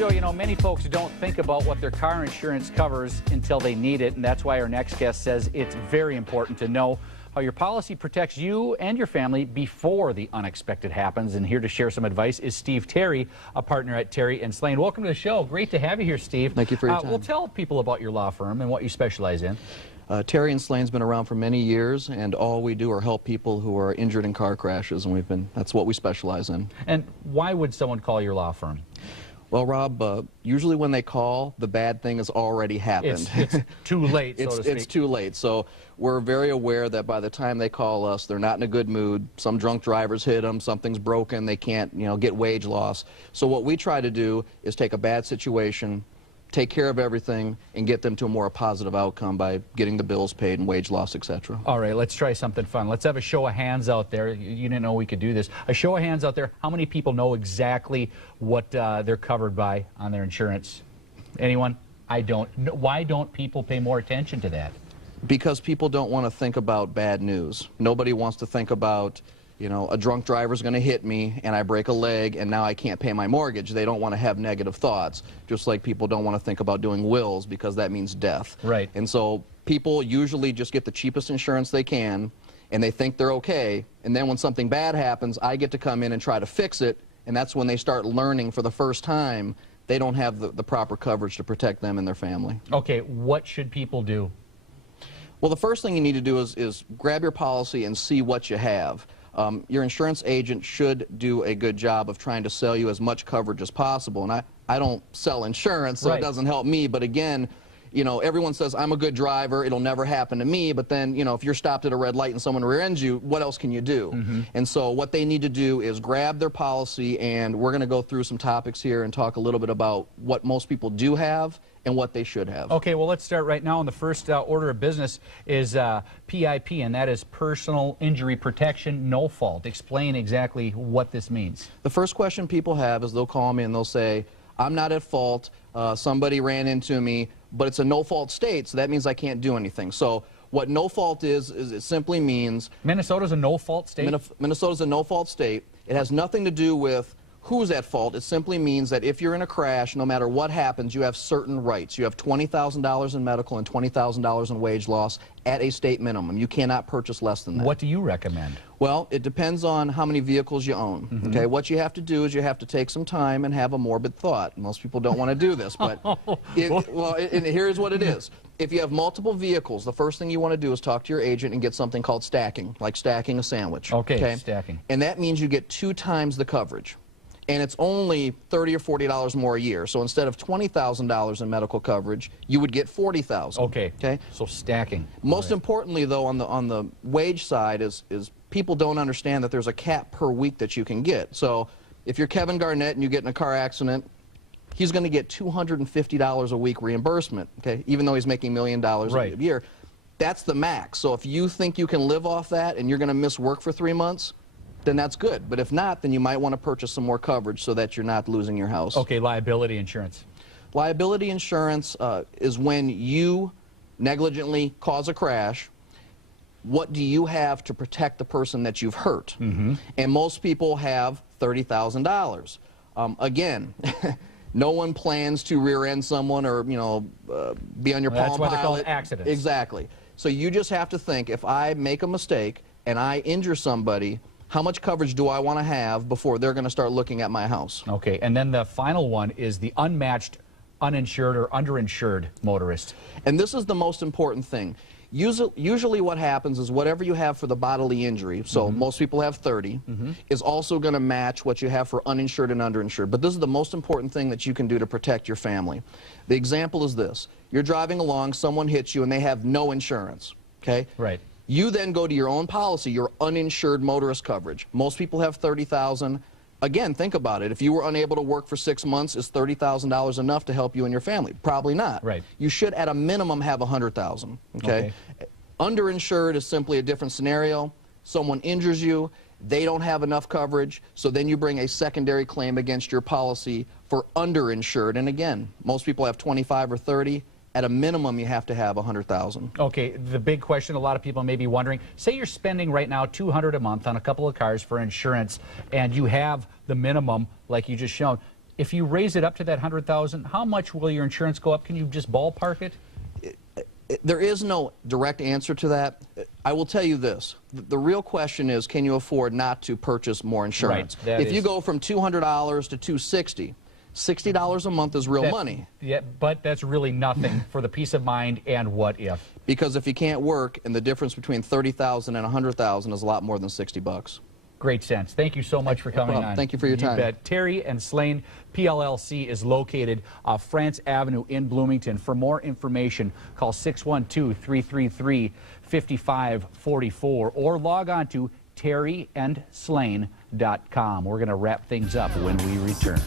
show, you know, many folks don't think about what their car insurance covers until they need it, and that's why our next guest says it's very important to know how your policy protects you and your family before the unexpected happens. And here to share some advice is Steve Terry, a partner at Terry & Slane. Welcome to the show. Great to have you here, Steve. Thank you for your time. Well, tell people about your law firm and what you specialize in. Terry & Slane's been around for many years, and all we do are help people who are injured in car crashes, and that's what we specialize in. And why would someone call your law firm? Well, Rob, usually when they call, the bad thing has already happened. It's too late, so to speak. It's too late. So we're very aware that by the time they call us, they're not in a good mood. Some drunk drivers hit them, something's broken, they can't, get wage loss. So what we try to do is take a bad situation, take care of everything, and get them to a more positive outcome by getting the bills paid and wage loss, etc. All right, let's try something fun. Let's have a show of hands out there. You didn't know we could do this. A show of hands out there. How many people know exactly what they're covered by on their insurance? Anyone? I don't. Why don't people pay more attention to that? Because people don't want to think about bad news. Nobody wants to think about, a drunk driver's going to hit me and I break a leg and now I can't pay my mortgage. They don't want to have negative thoughts, just like people don't want to think about doing wills because that means death. Right. And so people usually just get the cheapest insurance they can and they think they're okay, and then when something bad happens, I get to come in and try to fix it, and that's when they start learning for the first time they don't have the proper coverage to protect them and their family. Okay, what should people do? Well, the first thing you need to do is grab your policy and see what you have. Your insurance agent should do a good job of trying to sell you as much coverage as possible. And I don't sell insurance, so Right. It doesn't help me. But again, everyone says, I'm a good driver, it'll never happen to me. But then, if you're stopped at a red light and someone rear-ends you, what else can you do? Mm-hmm. And so what they need to do is grab their policy, and we're going to go through some topics here and talk a little bit about what most people do have and what they should have. Okay, well, let's start right now. And the first order of business is PIP, and that is Personal Injury Protection, no fault. Explain exactly what this means. The first question people have is they'll call me and they'll say, I'm not at fault, somebody ran into me, but it's a no-fault state, so that means I can't do anything. So what no fault is it simply means... Minnesota's a no-fault state? Minnesota's a no-fault state. It has nothing to do with who's at fault. It simply means that if you're in a crash, no matter what happens, you have certain rights. You have $20,000 in medical and $20,000 in wage loss at a state minimum. You cannot purchase less than that. What do you recommend? Well, it depends on how many vehicles you own. Mm-hmm. Okay, what you have to do is you have to take some time and have a morbid thought. Most people don't want to do this, but and here's what it is. If you have multiple vehicles, the first thing you want to do is talk to your agent and get something called stacking, like stacking a sandwich. Okay, stacking. And that means you get 2 times the coverage. And it's only $30 or $40 more a year. So instead of $20,000 in medical coverage, you would get $40,000. Okay. Okay. So stacking. Most importantly, though, on the wage side is people don't understand that there's a cap per week that you can get. So if you're Kevin Garnett and you get in a car accident, he's going to get $250 a week reimbursement. Okay, even though he's making $1 million a year, that's the max. So if you think you can live off that and you're going to miss work for 3 months, then that's good. But if not, then you might want to purchase some more coverage so that you're not losing your house. Okay, liability insurance. Liability insurance is when you negligently cause a crash. What do you have to protect the person that you've hurt? Mm-hmm. And most people have $30,000. Again, no one plans to rear-end someone or, be on your Palm Pilot. That's why they're called accidents. Exactly. So you just have to think, if I make a mistake and I injure somebody, how much coverage do I want to have before they're going to start looking at my house? Okay, and then the final one is the unmatched, uninsured, or underinsured motorist. And this is the most important thing. Usually what happens is whatever you have for the bodily injury, so most people have 30, is also going to match what you have for uninsured and underinsured. But this is the most important thing that you can do to protect your family. The example is this. You're driving along, someone hits you, and they have no insurance. Okay? Right. You then go to your own policy, your uninsured motorist coverage. Most people have $30,000. Again, think about it. If you were unable to work for 6 months, is $30,000 enough to help you and your family? Probably not. Right. You should, at a minimum, have $100,000. Okay? Underinsured is simply a different scenario. Someone injures you, they don't have enough coverage, so then you bring a secondary claim against your policy for underinsured. And again, most people have 25 or 30. At a minimum, you have to have $100,000. Okay, the big question a lot of people may be wondering, say you're spending right now $200 a month on a couple of cars for insurance, and you have the minimum, like you just shown. If you raise it up to that 100,000, how much will your insurance go up? Can you just ballpark it? There is no direct answer to that. I will tell you this. The real question is, can you afford not to purchase more insurance? Right, if you go from $200 to $260, $60 a month is real money. Yeah, but that's really nothing for the peace of mind and what if. Because if you can't work, and the difference between $30,000 and $100,000 is a lot more than $60. Great sense. Thank you so much for coming on. Thank you for your time. Bet. Terry and Slane PLLC is located off France Avenue in Bloomington. For more information, call 612-333-5544 or log on to terryandslane.com. We're going to wrap things up when we return.